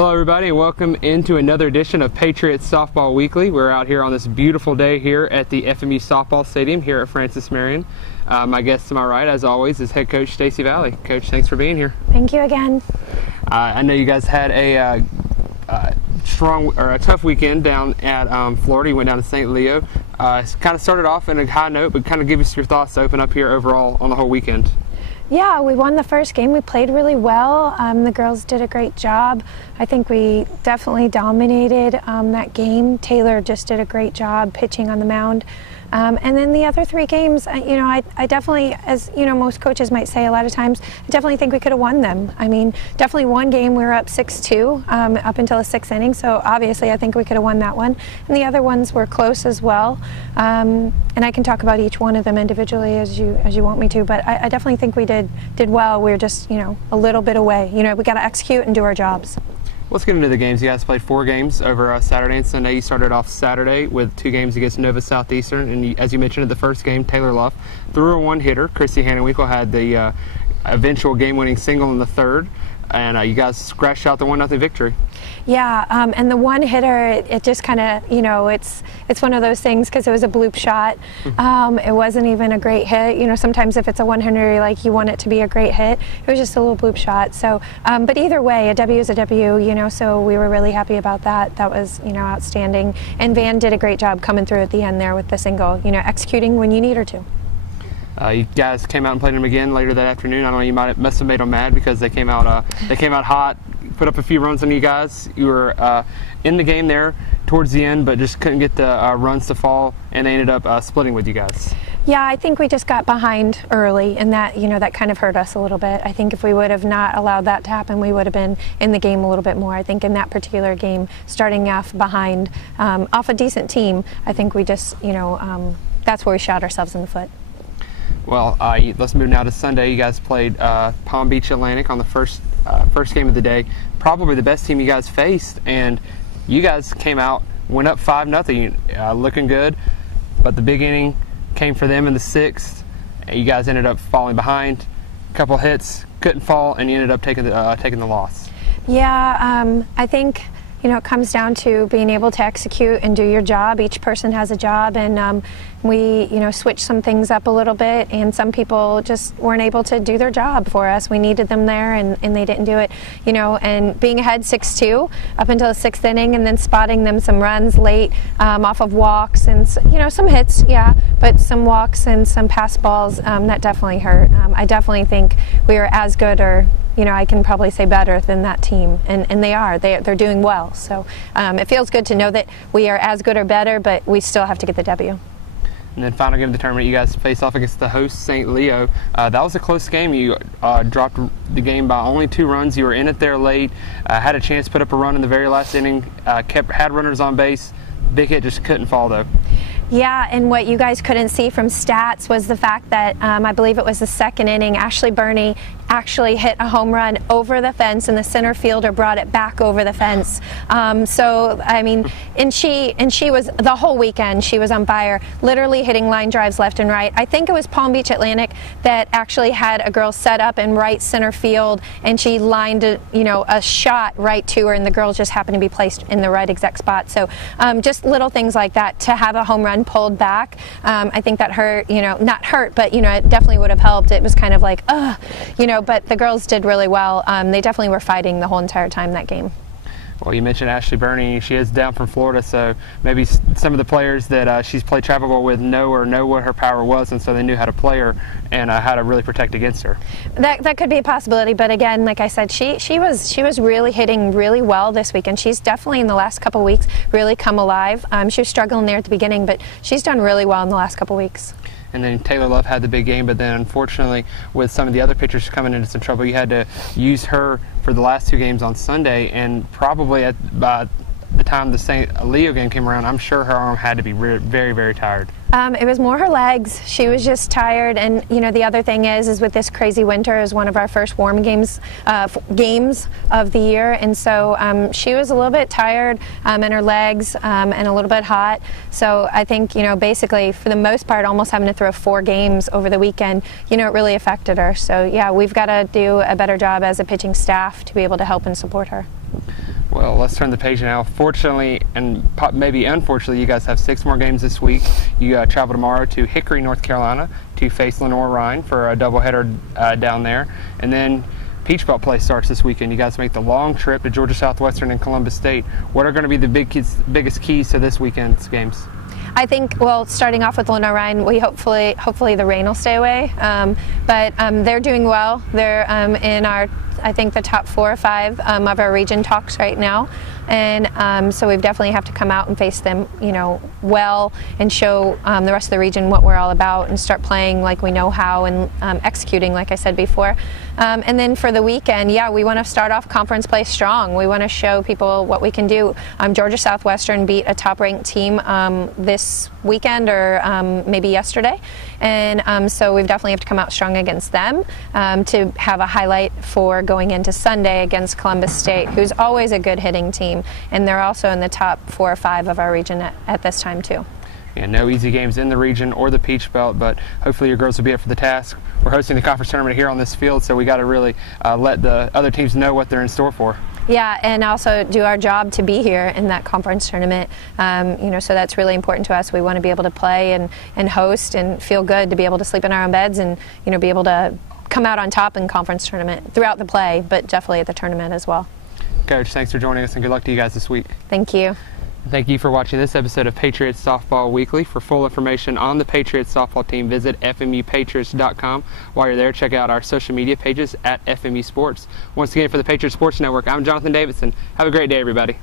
Hello everybody and welcome into another edition of Patriot Softball Weekly. We're out here on this beautiful day here at the FMU Softball Stadium here at Francis Marion. My guest to my right, as always, is head coach Stacey Vallee. Coach, thanks for being here. Thank you again. I know you guys had a tough weekend down at Florida. You went down to St. Leo. Kind of started off in a high note, but kind of give us your thoughts to open up here overall on the whole weekend. Yeah, we won the first game. We played really well. The girls did a great job. I think we definitely dominated that game. Taylor just did a great job pitching on the mound. And then the other three games, I definitely, as most coaches might say a lot of times, I definitely think we could have won them. I mean, definitely one game we were up 6-2 up until the sixth inning, so obviously I think we could have won that one. And the other ones were close as well. And I can talk about each one of them individually as you want me to, but I definitely think we did well. We were just, a little bit away. We got to execute and do our jobs. Let's get into the games. You guys played 4 games over Saturday and Sunday. You started off Saturday with 2 games against Nova Southeastern, and as you mentioned, in the first game, Taylor Luff threw a one-hitter. Chrissy Hannenwinkel had the eventual game-winning single in the third, and you guys scratched out the 1-0 victory. Yeah, and the one hitter, it just kind of, it's one of those things because it was a bloop shot. It wasn't even a great hit. Sometimes if it's a one-hitter, you want it to be a great hit. It was just a little bloop shot. So, but either way, a W is a W, so we were really happy about that. That was, outstanding. And Van did a great job coming through at the end there with the single, executing when you need her to. You guys came out and played them again later that afternoon. I don't know, you must have made them mad because they came out hot, put up a few runs on you guys. You were in the game there towards the end, but just couldn't get the runs to fall, and they ended up splitting with you guys. Yeah, I think we just got behind early, and that that kind of hurt us a little bit. I think if we would have not allowed that to happen, we would have been in the game a little bit more. I think in that particular game, starting off behind, off a decent team, I think we just, that's where we shot ourselves in the foot. Well, let's move now to Sunday. You guys played Palm Beach Atlantic on the first game of the day. Probably the best team you guys faced, and you guys came out, went up 5-0, looking good. But the big inning came for them in the 6th. You guys ended up falling behind. A couple hits, couldn't fall, and you ended up taking the loss. Yeah, I think it comes down to being able to execute and do your job. Each person has a job, and we switched some things up a little bit, and some people just weren't able to do their job for us. We needed them there, and they didn't do it. And being ahead 6-2 up until the 6th inning, and then spotting them some runs late off of walks and some hits, yeah, but some walks and some pass balls, that definitely hurt. I definitely think we were as good, or I can probably say better than that team, and they are. They're doing well. So it feels good to know that we are as good or better, but we still have to get the W. And then final game of the tournament, you guys faced off against the host, St. Leo. That was a close game. You dropped the game by only 2 runs. You were in it there late, had a chance to put up a run in the very last inning, had runners on base. Big hit just couldn't fall, though. Yeah, and what you guys couldn't see from stats was the fact that I believe it was the 2nd inning, Ashley Burney actually hit a home run over the fence, and the center fielder brought it back over the fence. So, I mean, and she was, the whole weekend, she was on fire, literally hitting line drives left and right. I think it was Palm Beach Atlantic that actually had a girl set up in right center field, and she lined a shot right to her, and the girl just happened to be placed in the right exact spot. So just little things like that, to have a home run pulled back, I think that hurt, not hurt, but it definitely would have helped. It was kind of like, but the girls did really well. They definitely were fighting the whole entire time that game. Well, you mentioned Ashley Burney. She is down from Florida, so maybe some of the players that she's played travel ball with know what her power was, and so they knew how to play her and how to really protect against her. That could be a possibility, but again, like I said, she was really hitting really well this week, and she's definitely in the last couple weeks really come alive. She was struggling there at the beginning, but she's done really well in the last couple weeks. And then Taylor Luff had the big game, but then unfortunately with some of the other pitchers coming into some trouble, you had to use her for the last 2 games on Sunday, and probably by the time the St. Leo game came around, I'm sure her arm had to be very, very tired. It was more her legs. She was just tired, and the other thing is with this crazy winter, is one of our first warm games of the year, and so she was a little bit tired in her legs and a little bit hot. So I think basically for the most part, almost having to throw 4 games over the weekend, it really affected her. So yeah, we've got to do a better job as a pitching staff to be able to help and support her. Well, let's turn the page now. Fortunately, and maybe unfortunately, you guys have 6 more games this week. You travel tomorrow to Hickory, North Carolina to face Lenore-Rhine for a doubleheader down there. And then Peach Belt play starts this weekend. You guys make the long trip to Georgia Southwestern and Columbus State. What are going to be the biggest keys to this weekend's games? I think, well, starting off with Lenore-Rhine, we hopefully the rain will stay away. But they're doing well. They're in I think the top 4 or 5 of our region talks right now, and so we definitely have to come out and face them, well, and show the rest of the region what we're all about, and start playing like we know how, and executing like I said before. And then for the weekend, we want to start off conference play strong. We want to show people what we can do. Georgia Southwestern beat a top-ranked team this weekend, or maybe yesterday, and so we definitely have to come out strong against them to have a highlight for going into Sunday against Columbus State, who's always a good hitting team, and they're also in the top 4 or 5 of our region at this time too. Yeah, no easy games in the region or the Peach Belt, but hopefully your girls will be up for the task. We're hosting the conference tournament here on this field, so we got to really let the other teams know what they're in store for. Yeah, and also do our job to be here in that conference tournament. So that's really important to us. We want to be able to play and host and feel good to be able to sleep in our own beds and be able to come out on top in conference tournament throughout the play, but definitely at the tournament as well. Coach, thanks for joining us, and good luck to you guys this week. Thank you. Thank you for watching this episode of Patriots Softball Weekly. For full information on the Patriots softball team, visit FMUPatriots.com. While you're there, check out our social media pages at FMU Sports. Once again, for the Patriot Sports Network, I'm Jonathan Davidson. Have a great day, everybody.